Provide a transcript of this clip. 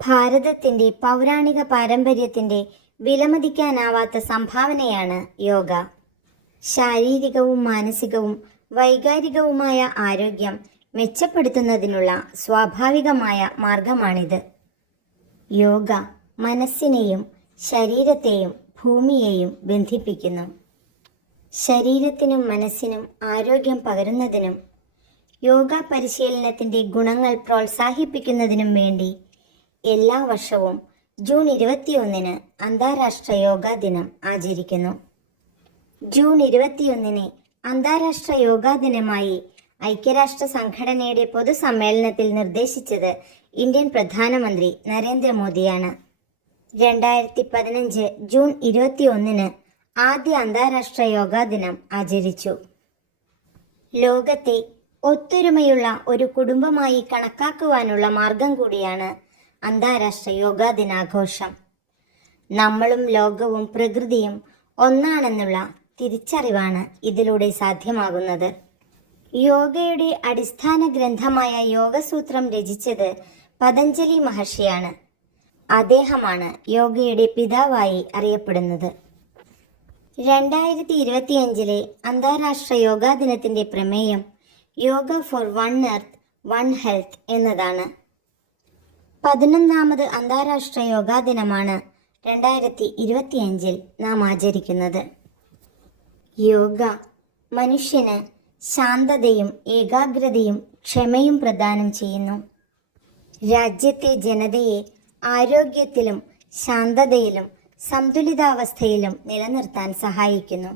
ഭാരതത്തിൻ്റെ പൗരാണിക പാരമ്പര്യത്തിൻ്റെ വിലമതിക്കാനാവാത്ത സംഭാവനയാണ് യോഗ. ശാരീരികവും മാനസികവും വൈകാരികവുമായ ആരോഗ്യം മെച്ചപ്പെടുത്തുന്നതിനുള്ള സ്വാഭാവികമായ മാർഗമാണിത്. യോഗ മനസ്സിനെയും ശരീരത്തെയും ഭൂമിയെയും ബന്ധിപ്പിക്കുന്നു. ശരീരത്തിനും മനസ്സിനും ആരോഗ്യം പകരുന്നതിനും യോഗ പരിശീലനത്തിൻ്റെ ഗുണങ്ങൾ പ്രോത്സാഹിപ്പിക്കുന്നതിനും വേണ്ടി എല്ലാ വർഷവും ജൂൺ 21 അന്താരാഷ്ട്ര യോഗാ ദിനം ആചരിക്കുന്നു. ജൂൺ 21 അന്താരാഷ്ട്ര യോഗാ ദിനമായി ഐക്യരാഷ്ട്ര സംഘടനയുടെ പൊതുസമ്മേളനത്തിൽ നിർദ്ദേശിച്ചത് ഇന്ത്യൻ പ്രധാനമന്ത്രി നരേന്ദ്രമോദിയാണ്. 2015 ജൂൺ 21 ആദ്യ അന്താരാഷ്ട്ര യോഗാ ദിനം ആചരിച്ചു. ലോകത്തെ ഒത്തൊരുമയുള്ള ഒരു കുടുംബമായി കണക്കാക്കുവാനുള്ള മാർഗം കൂടിയാണ് അന്താരാഷ്ട്ര യോഗാ ദിനാഘോഷം. നമ്മളും ലോകവും പ്രകൃതിയും ഒന്നാണെന്നുള്ള തിരിച്ചറിവാണ് ഇതിലൂടെ സാധ്യമാകുന്നത്. യോഗയുടെ അടിസ്ഥാന ഗ്രന്ഥമായ യോഗസൂത്രം രചിച്ചത് പതഞ്ജലി മഹർഷിയാണ്. അദ്ദേഹമാണ് യോഗയുടെ പിതാവായി അറിയപ്പെടുന്നത്. 2025 അന്താരാഷ്ട്ര യോഗാ ദിനത്തിൻ്റെ പ്രമേയം yoga for one earth one health എന്നതാണ്. 11ാമത് അന്താരാഷ്ട്ര യോഗാ ദിനമാണ് 2025 നാം ആചരിക്കുന്നത്. യോഗ മനുഷ്യന് ശാന്തതയും ഏകാഗ്രതയും ക്ഷമയും പ്രദാനം ചെയ്യുന്നു. രാജ്യത്തെ ജനതയെ ആരോഗ്യത്തിലും ശാന്തതയിലും സന്തുലിതാവസ്ഥയിലും നിലനിർത്താൻ സഹായിക്കുന്നു.